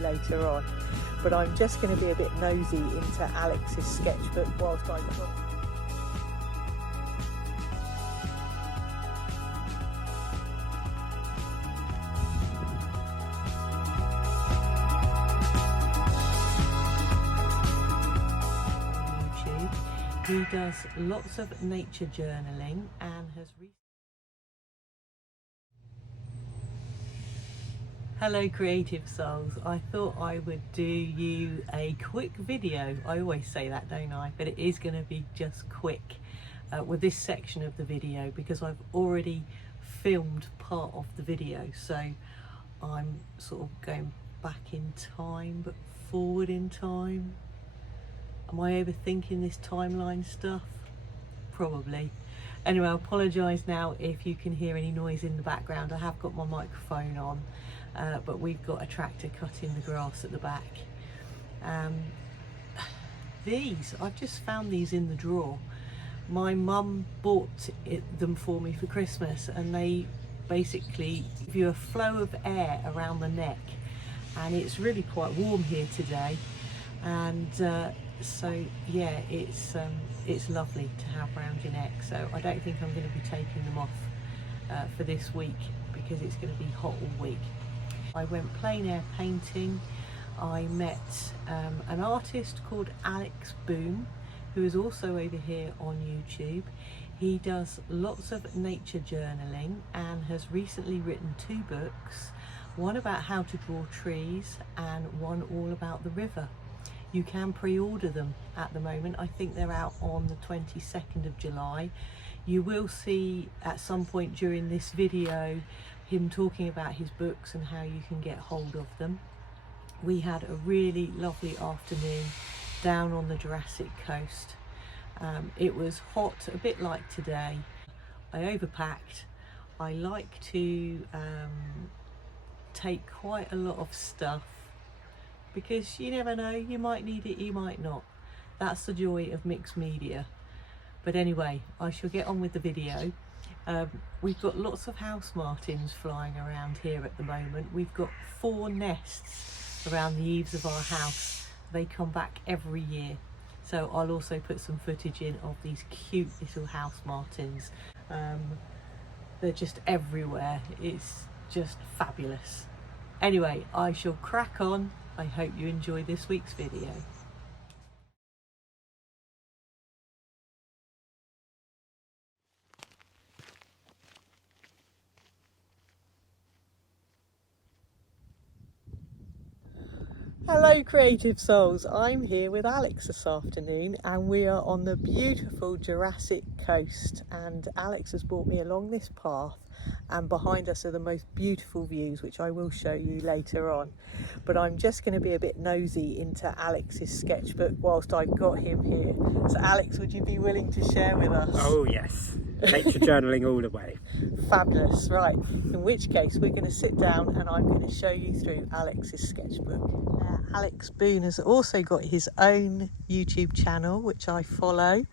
later on. But I'm just going to be a bit nosy into Alex's sketchbook whilst I talk. He does lots of nature journaling and has Hello creative souls, I thought I would do you a quick video. I always say that, don't I? But it is going to be just quick with this section of the video because I've already filmed part of the video, so I'm sort of going back in time but forward in time. Am I overthinking this timeline stuff? Probably. Anyway, I apologise now if you can hear any noise in the background. I have got my microphone on, but we've got a tractor cutting the grass at the back. I've just found these in the drawer. My mum bought them for me for Christmas, and they basically give you a flow of air around the neck, and it's really quite warm here today, and so yeah, it's lovely to have around your neck. So I don't think I'm going to be taking them off for this week because it's going to be hot all week. I went plein air painting. I met an artist called Alex Boon, who is also over here on YouTube. He does lots of nature journaling and has recently written 2 books, one about how to draw trees and one all about the river. You can pre-order them at the moment. I think they're out on the 22nd of July. You will see at some point during this video him talking about his books and how you can get hold of them. We had a really lovely afternoon down on the Jurassic Coast. It was hot, a bit like today. I overpacked. I like to take quite a lot of stuff, because you never know, you might need it, you might not. That's the joy of mixed media. But anyway, I shall get on with the video. We've got lots of house martins flying around here at the moment. We've got 4 nests around the eaves of our house. They come back every year. So I'll also put some footage in of these cute little house martins. They're just everywhere. It's just fabulous. Anyway, I shall crack on. I hope you enjoy this week's video. Hello creative souls, I'm here with Alex this afternoon and we are on the beautiful Jurassic Coast, and Alex has brought me along this path, and behind us are the most beautiful views which I will show you later on. But I'm just going to be a bit nosy into Alex's sketchbook whilst I've got him here. So Alex, would you be willing to share with us? Oh yes, nature journaling all the way. Fabulous, right. In which case we're going to sit down and I'm going to show you through Alex's sketchbook. Alex Boon has also got his own YouTube channel which I follow,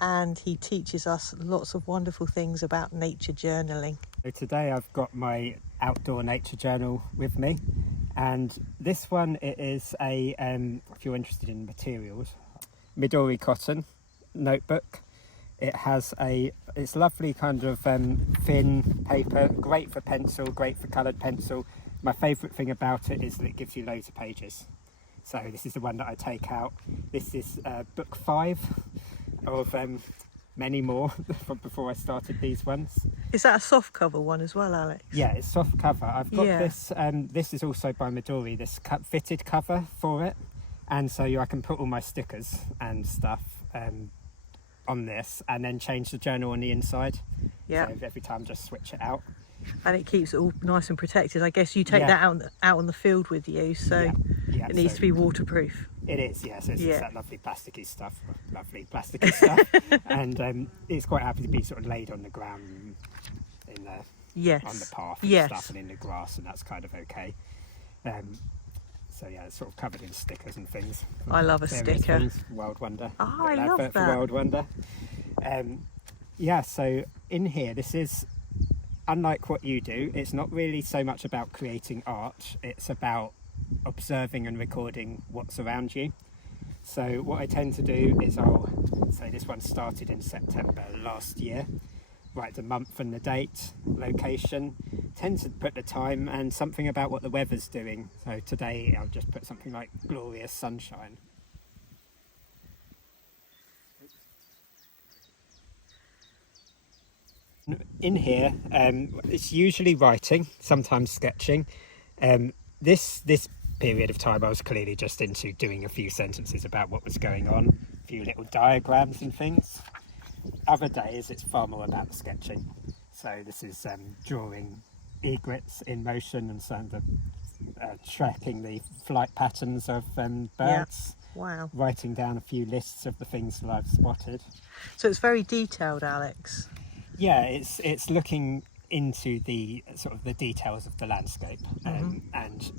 and he teaches us lots of wonderful things about nature journaling. So today I've got my outdoor nature journal with me, and this one, it is a, if you're interested in materials, Midori cotton notebook. It has it's lovely kind of thin paper, great for pencil, great for coloured pencil. My favourite thing about it is that it gives you loads of pages. So this is the one that I take out. This is book 5 of many more from before I started these ones. Is that a soft cover one as well, Alex? Yeah, it's soft cover. I've got this, this is also by Midori, this fitted cover for it. And so I can put all my stickers and stuff on this and then change the journal on the inside. Yeah. So every time just switch it out. And it keeps it all nice and protected. I guess you take that out on the field with you, so it needs to be waterproof. It is, yeah. So it's that lovely plasticky stuff, and it's quite happy to be sort of laid on the ground in the on the path and stuff, and in the grass, and that's kind of okay. So yeah, it's sort of covered in stickers and things. I love a sticker. Things, Wild Wonder. Oh, I love that. For Wild Wonder. Yeah, so in here, this is, unlike what you do, it's not really so much about creating art. It's about observing and recording what's around you. So what I tend to do is I'll say this one started in September last year, write the month and the date, location, tend to put the time and something about what the weather's doing. So today I'll just put something like glorious sunshine. In here, it's usually writing, sometimes sketching. This period of time I was clearly just into doing a few sentences about what was going on, a few little diagrams and things. Other days it's far more about the sketching. So this is drawing egrets in motion and sort of tracking the flight patterns of birds. Yeah. Wow. Writing down a few lists of the things that I've spotted. So it's very detailed, Alex. Yeah, it's looking into the sort of the details of the landscape and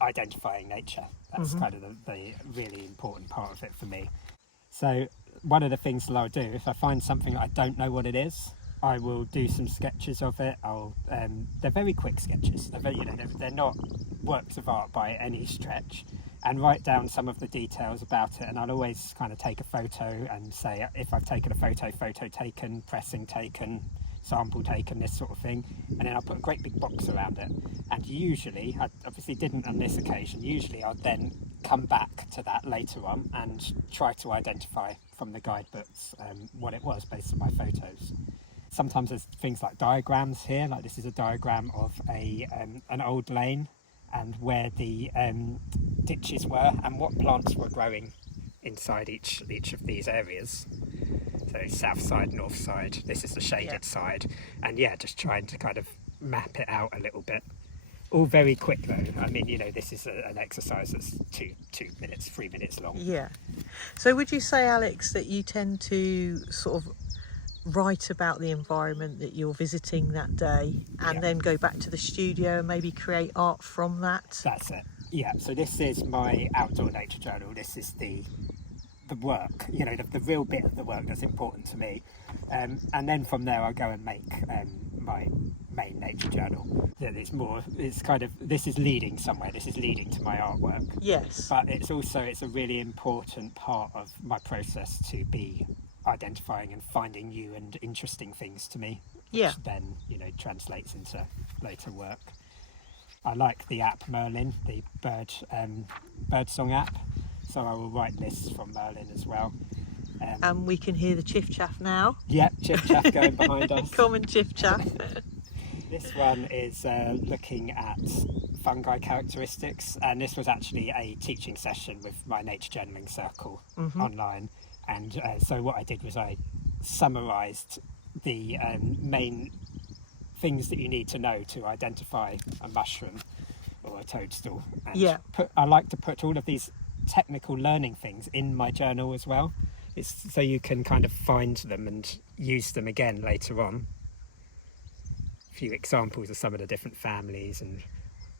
identifying nature. That's kind of the really important part of it for me. So one of the things that I'll do, if I find something I don't know what it is, I will do some sketches of it. They're very quick sketches. They're not works of art by any stretch, and write down some of the details about it. And I'll always kind of take a photo and say if I've taken a photo taken, pressing taken, sample taken, this sort of thing, and then I'll put a great big box around it. And usually, I obviously didn't on this occasion, usually I'll then come back to that later on and try to identify from the guidebooks what it was based on my photos. Sometimes there's things like diagrams here, like this is a diagram of an old lane and where the ditches were and what plants were growing inside each of these areas. So south side, north side, this is the shaded side, and just trying to kind of map it out a little bit. All very quick though. I mean, this is an exercise that's 3 minutes long. Yeah. So would you say, Alex, that you tend to sort of write about the environment that you're visiting that day and then go back to the studio and maybe create art from that? That's it. Yeah, so this is my outdoor nature journal. This is the work, the real bit of the work that's important to me. And then from there I go and make my main nature journal. This is leading somewhere, this is leading to my artwork. Yes. But it's a really important part of my process to be identifying and finding new and interesting things to me, which then translates into later work. I like the app Merlin, the birdsong app, so I will write lists from Merlin as well. And we can hear the chiff chaff now. Yep, chiff chaff going behind us. Common chiff chaff. This one is looking at fungi characteristics, and this was actually a teaching session with my nature journaling circle online. And so what I did was I summarised the main things that you need to know to identify a mushroom or a toadstool. And I like to put all of these technical learning things in my journal as well. It's so you can kind of find them and use them again later on. A few examples of some of the different families and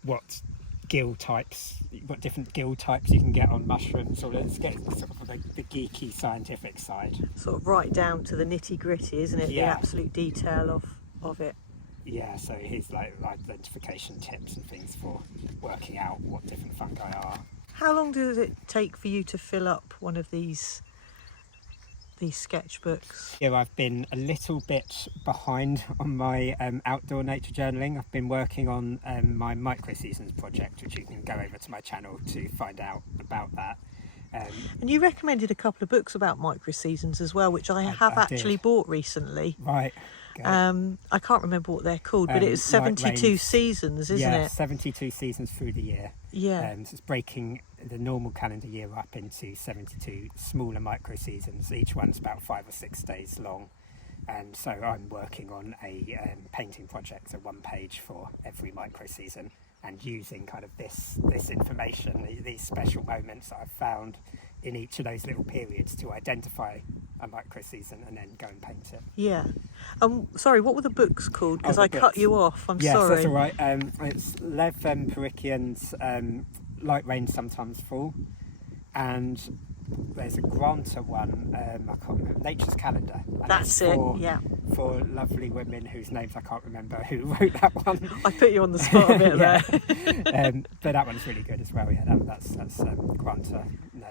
what different gill types you can get on mushrooms. So let's get sort of the geeky scientific side. Sort of right down to the nitty gritty, isn't it? Yeah. The absolute detail of it. Yeah, so here's like identification tips and things for working out what different fungi are. How long does it take for you to fill up one of these sketchbooks? Yeah, I've been a little bit behind on my outdoor nature journaling. I've been working on my micro seasons project, which you can go over to my channel to find out about that. And you recommended a couple of books about micro seasons as well, which I have actually bought recently. Right. I can't remember what they're called, but it was 72 seasons, isn't it? 72 seasons through the year. Yeah. So it's breaking the normal calendar year up into 72 smaller micro seasons. Each one's about 5 or 6 days long. And so I'm working on a painting project, so one page for every micro season, and using kind of this information, these special moments that I've found in each of those little periods to identify a micro season and then go and paint it. Yeah. Sorry, what were the books called? Because I cut you off. I'm sorry. Yes, that's all right. It's Lev Perikian's Light Rain Sometimes Fall, and there's a Granta one, I can't remember, Nature's Calendar. And That's it's it, for, yeah. For lovely women whose names I can't remember who wrote that one. I put you on the spot a bit there. But that one's really good as well, yeah, that's Granta,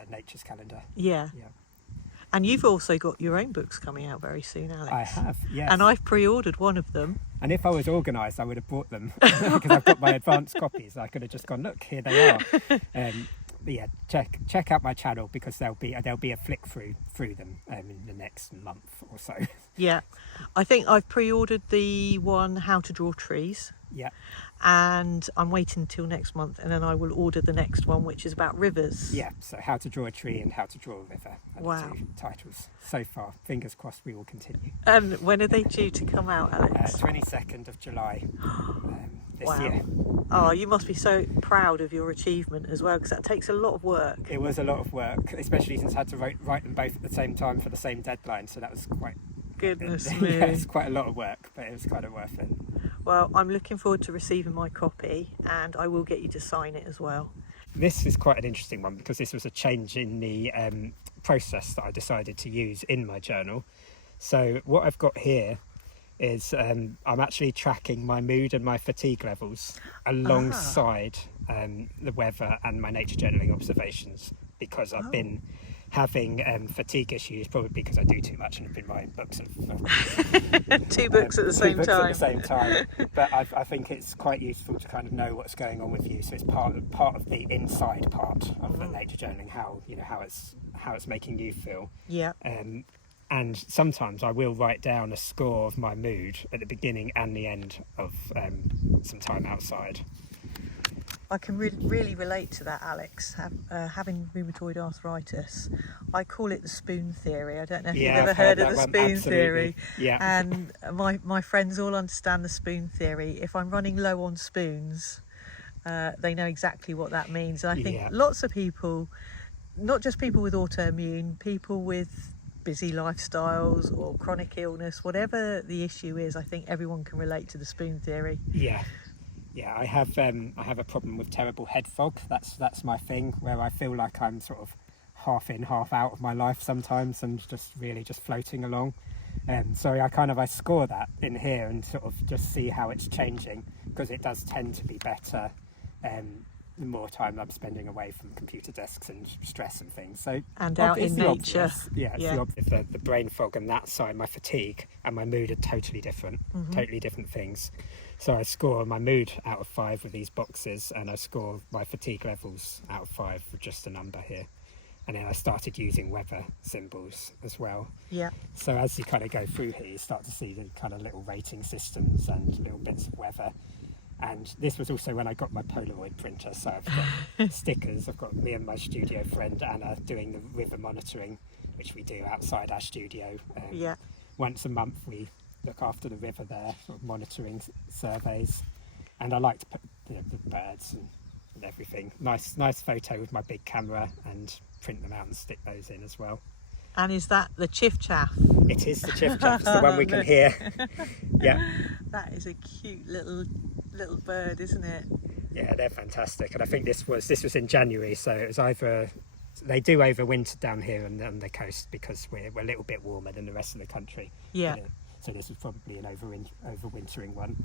Nature's Calendar. Yeah. Yeah. And you've also got your own books coming out very soon, Alex. I have, yes. And I've pre-ordered one of them. And if I was organised, I would have bought them because I've got my advanced copies. I could have just gone, look, here they are. But yeah, check out my channel because there'll be a flick through them in the next month or so. Yeah, I think I've pre-ordered the one How to Draw Trees. Yeah. And I'm waiting until next month, and then I will order the next one, which is about rivers. Yeah, so How to Draw a Tree and How to Draw a River are Wow. the two titles so far. Fingers crossed we will continue. And when are they due to come out, Alex? 22nd of July this Wow. year. Oh, you must be so proud of your achievement as well, because that takes a lot of work. It was a lot of work, especially since I had to write them both at the same time for the same deadline, so that was quite... Goodness yeah, me. it's quite a lot of work, but it was kind of worth it. Well, I'm looking forward to receiving my copy, and I will get you to sign it as well. This is quite an interesting one because this was a change in the process that I decided to use in my journal. So what I've got here is I'm actually tracking my mood and my fatigue levels alongside the weather and my nature journaling observations, because I've been having fatigue issues, probably because I do too much and have been writing books of Two books at the same time. At the same time. But I think it's quite useful to kind of know what's going on with you. So it's part of the inside part of the nature journaling, how it's making you feel. Yeah. And sometimes I will write down a score of my mood at the beginning and the end of some time outside. I can really relate to that, Alex. Having rheumatoid arthritis, I call it the spoon theory. I don't know if you've ever heard of the spoon theory. Yeah. And my friends all understand the spoon theory. If I'm running low on spoons, they know exactly what that means. And I think lots of people, not just people with autoimmune, people with busy lifestyles or chronic illness, whatever the issue is, I think everyone can relate to the spoon theory. Yeah. Yeah, I have a problem with terrible head fog. That's my thing, where I feel like I'm sort of half in, half out of my life sometimes, and just floating along. So I score that in here and sort of just see how it's changing, because it does tend to be better the more time I'm spending away from computer desks and stress and things. So and out in nature. Obvious. Yeah, it's the obvious. The brain fog and that side, my fatigue and my mood are totally different, totally different things. So I score my mood out of 5 with these boxes, and I score my fatigue levels out of 5 with just a number here. And then I started using weather symbols as well. Yeah. So as you kind of go through here, you start to see the kind of little rating systems and little bits of weather. And this was also when I got my Polaroid printer, so I've got stickers. I've got me and my studio friend Anna doing the river monitoring, which we do outside our studio. Once a month we look after the river there, sort of monitoring surveys. And I like to put the birds and everything. Nice photo with my big camera, and print them out and stick those in as well. And is that the chiff chaff? It is the chiff chaff, it's the one we can hear. Yeah. That is a cute little bird, isn't it? Yeah, they're fantastic. And I think this was in January, so it was either... They do overwinter down here on the coast because we're a little bit warmer than the rest of the country. Yeah. So this is probably an overwintering one.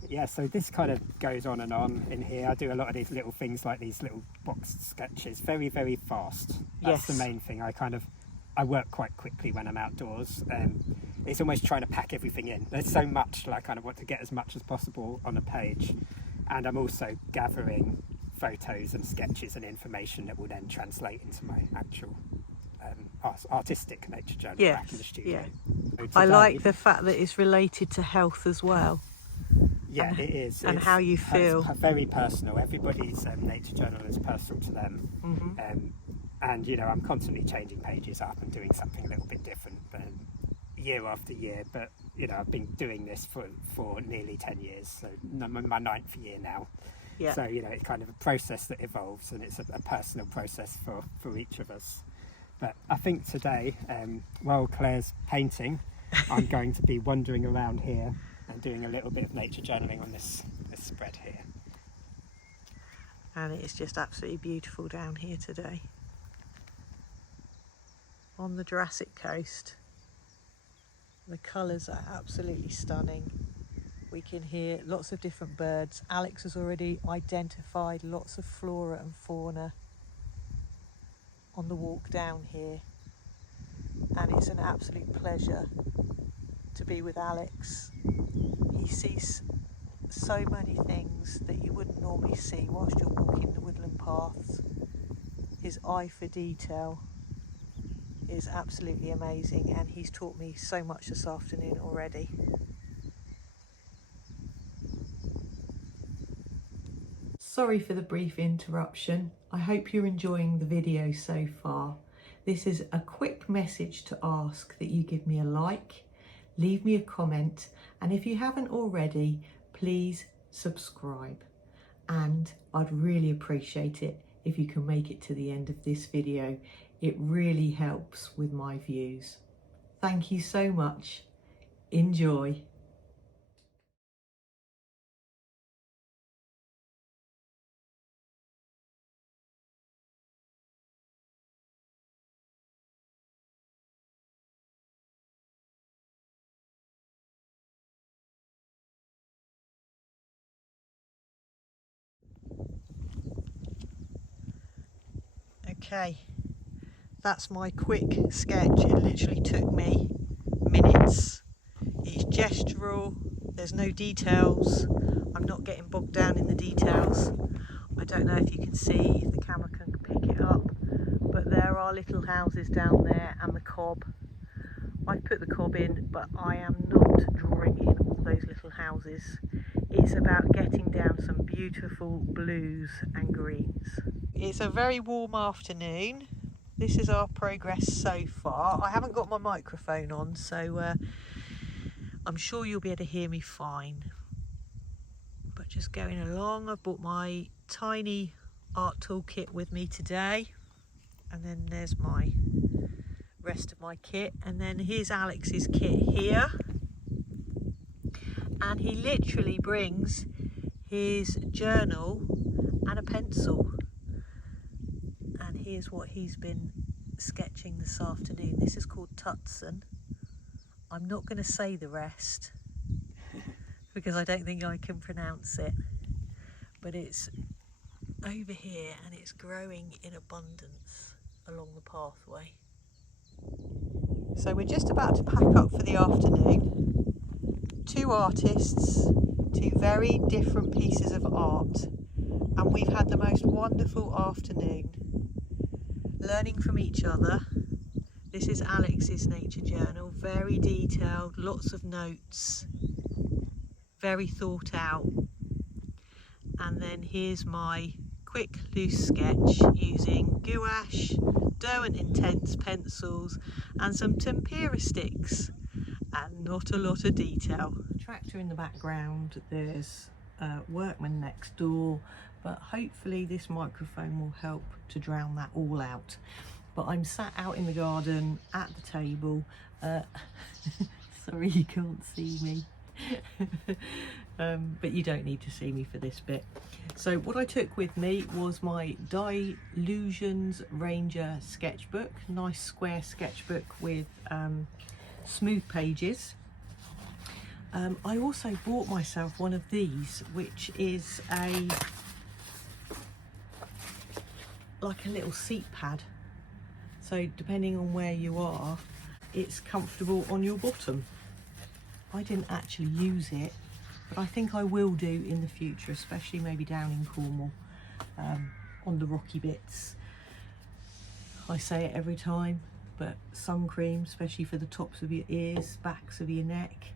But yeah, so this kind of goes on and on in here. I do a lot of these little things like these little boxed sketches, very, very fast. That's the main thing. I work quite quickly when I'm outdoors. It's almost trying to pack everything in. There's so much that I kind of want to get as much as possible on a page. And I'm also gathering photos and sketches and information that will then translate into my actual artistic nature journal back in the studio. Yeah. I like the fact that it's related to health as well. Yeah, it is. And how you feel. It's very personal. Everybody's nature journal is personal to them. And, I'm constantly changing pages up and doing something a little bit different year after year. But, I've been doing this for nearly 10 years. So I'm in my 9th year now. Yeah. So, it's kind of a process that evolves, and it's a personal process for each of us. But I think today, while Claire's painting, I'm going to be wandering around here and doing a little bit of nature journaling on this spread here. And it's just absolutely beautiful down here today. on the Jurassic Coast. The colours are absolutely stunning. We can hear lots of different birds. Alex has already identified lots of flora and fauna on the walk down here, and it's an absolute pleasure to be with Alex. He sees so many things that you wouldn't normally see whilst you're walking the woodland paths. His eye for detail is absolutely amazing, and he's taught me so much this afternoon already. Sorry for the brief interruption. I hope you're enjoying the video so far. This is a quick message to ask that you give me a like, leave me a comment, and if you haven't already, please subscribe. And I'd really appreciate it if you can make it to the end of this video. It really helps with my views. Thank you so much. Enjoy. Okay, that's my quick sketch. It literally took me minutes. It's gestural, there's no details. I'm not getting bogged down in the details. I don't know if you can see, if the camera can pick it up, but there are little houses down there and the cob. I put the cob in, but I am not drawing in all those little houses. It's about getting down some beautiful blues and greens. It's a very warm afternoon. This is our progress so far. I haven't got my microphone on, so I'm sure you'll be able to hear me fine. But just going along, I've brought my tiny art toolkit with me today. And then there's my rest of my kit. And then here's Alex's kit here. And he literally brings his journal and a pencil. And here's what he's been sketching this afternoon. This is called Tutson. I'm not going to say the rest because I don't think I can pronounce it, but it's over here and it's growing in abundance along the pathway. So we're just about to pack up for the afternoon. Two artists, two very different pieces of art, and we've had the most wonderful afternoon learning from each other. This is Alex's nature journal, very detailed, lots of notes, very thought out. And then here's my quick loose sketch using gouache, Derwent Inktense pencils and some tempera sticks, and not a lot of detail. Tractor in the background, there's workmen next door, but hopefully this microphone will help to drown that all out. But I'm sat out in the garden at the table. Sorry you can't see me. But you don't need to see me for this bit. So what I took with me was my Dilutions Ranger sketchbook, nice square sketchbook with smooth pages. I also bought myself one of these, which is like a little seat pad. So depending on where you are, it's comfortable on your bottom. I didn't actually use it, but I think I will do in the future, especially maybe down in Cornwall, on the rocky bits. I say it every time, but sun cream, especially for the tops of your ears, backs of your neck.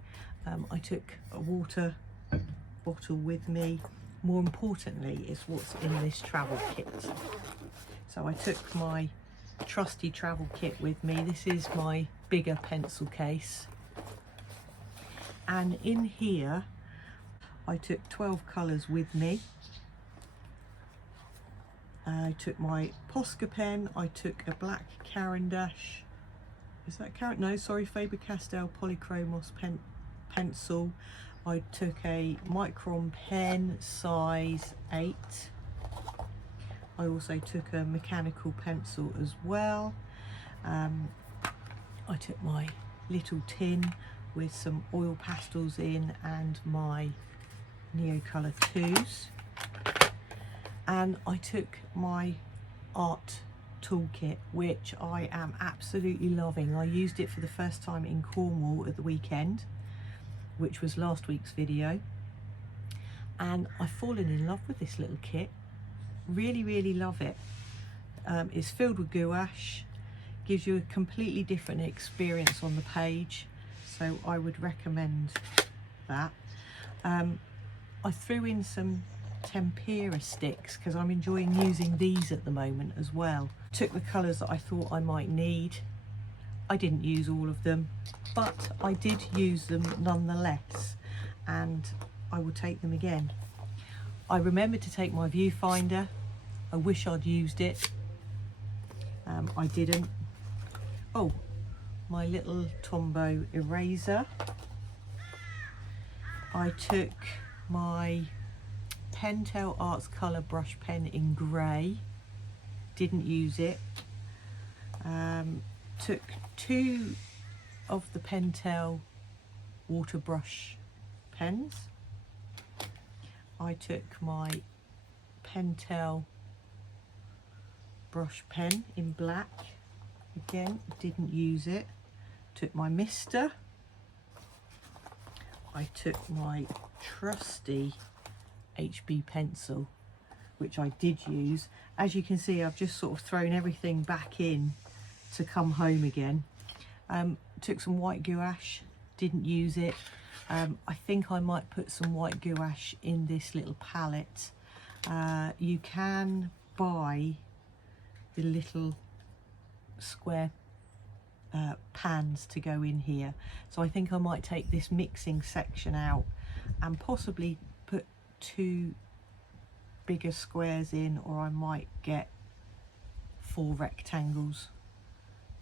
I took a water bottle with me. More importantly, is what's in this travel kit. So I took my trusty travel kit with me. This is my bigger pencil case. And in here, I took 12 colours with me. I took my Posca pen, I took a black Caran d'Ache, is that Caran? No, sorry, Faber-Castell Polychromos pencil. I took a Micron pen, size 8. I also took a mechanical pencil as well. I took my little tin with some oil pastels in and my Neocolour 2s, and I took my art toolkit, which I am absolutely loving. I used it for the first time in Cornwall at the weekend, which was last week's video, and I've fallen in love with this little kit. Really love it. It's filled with gouache, gives you a completely different experience on the page, so I would recommend that. I threw in some tempera sticks because I'm enjoying using these at the moment as well. Took the colours that I thought I might need. I didn't use all of them, but I did use them nonetheless, and I will take them again. I remembered to take my viewfinder. I wish I'd used it. I didn't. Oh, my little Tombow eraser. I took my Pentel Arts Colour brush pen in grey. Didn't use it. Took 2 of the Pentel water brush pens. I took my Pentel brush pen in black. Again, didn't use it. Took my mister. I took my trusty HB pencil, which I did use. As you can see, I've just sort of thrown everything back in to come home again. Took some white gouache, didn't use it. I think I might put some white gouache in this little palette. You can buy the little square pans to go in here, so I think I might take this mixing section out and possibly put 2 bigger squares in, or I might get 4 rectangles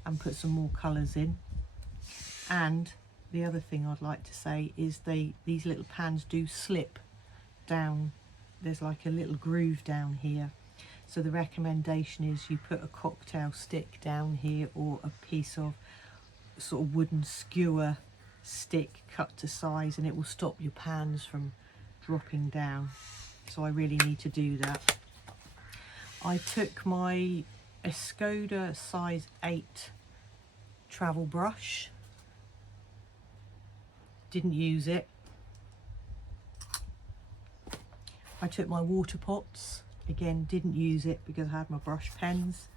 and put some more colours in. And the other thing I'd like to say is these little pans do slip down. There's like a little groove down here, so the recommendation is you put a cocktail stick down here, or a piece of sort of wooden skewer stick cut to size, and it will stop your pans from dropping down. So I really need to do that. I took my Escoda size 8 travel brush. Didn't use it. I took my water pots. Again, didn't use it because I had my brush pens.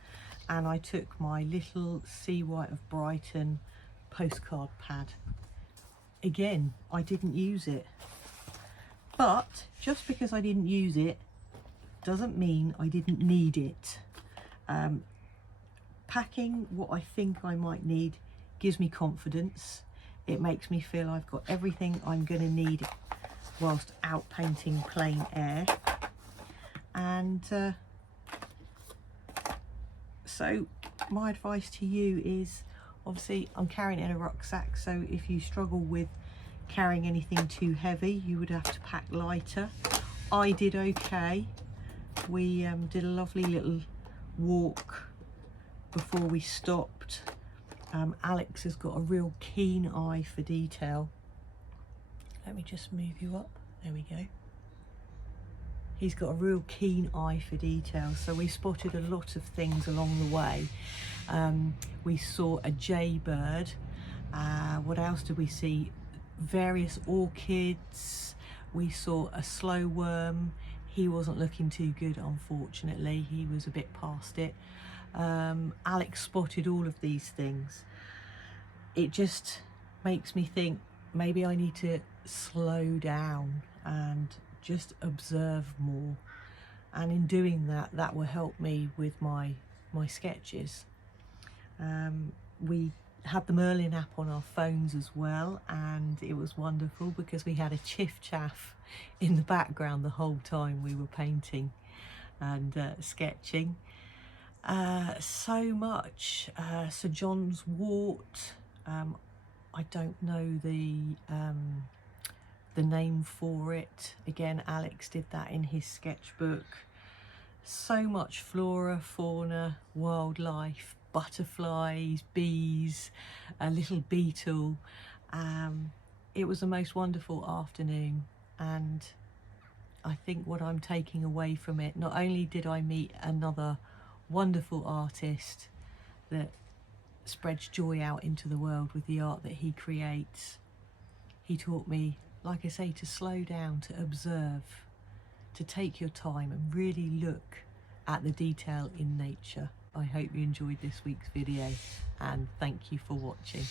And I took my little Sea White of Brighton postcard pad. Again, I didn't use it. But just because I didn't use it doesn't mean I didn't need it. Packing what I think I might need gives me confidence. It makes me feel I've got everything I'm going to need whilst out painting plein air. And so my advice to you is, obviously I'm carrying it in a rucksack, so if you struggle with carrying anything too heavy, you would have to pack lighter. I did okay. We did a lovely little walk before we stopped. Alex has got a real keen eye for detail. Let me just move you up. There we go. He's got a real keen eye for detail, so we spotted a lot of things along the way. We saw a jaybird. What else did we see? Various orchids. We saw a slow worm. He wasn't looking too good, unfortunately. He was a bit past it. Alex spotted all of these things. It just makes me think maybe I need to slow down and just observe more, and in doing that, that will help me with my sketches. We had the Merlin app on our phones as well, and it was wonderful because we had a chiff chaff in the background the whole time we were painting and sketching. So much. Sir John's wort. I don't know the name for it. Again, Alex did that in his sketchbook. So much flora, fauna, wildlife, butterflies, bees, a little beetle. It was the most wonderful afternoon, and I think what I'm taking away from it, not only did I meet another wonderful artist that spreads joy out into the world with the art that he creates, he taught me, like I say, to slow down, to observe, to take your time and really look at the detail in nature. I hope you enjoyed this week's video, and thank you for watching.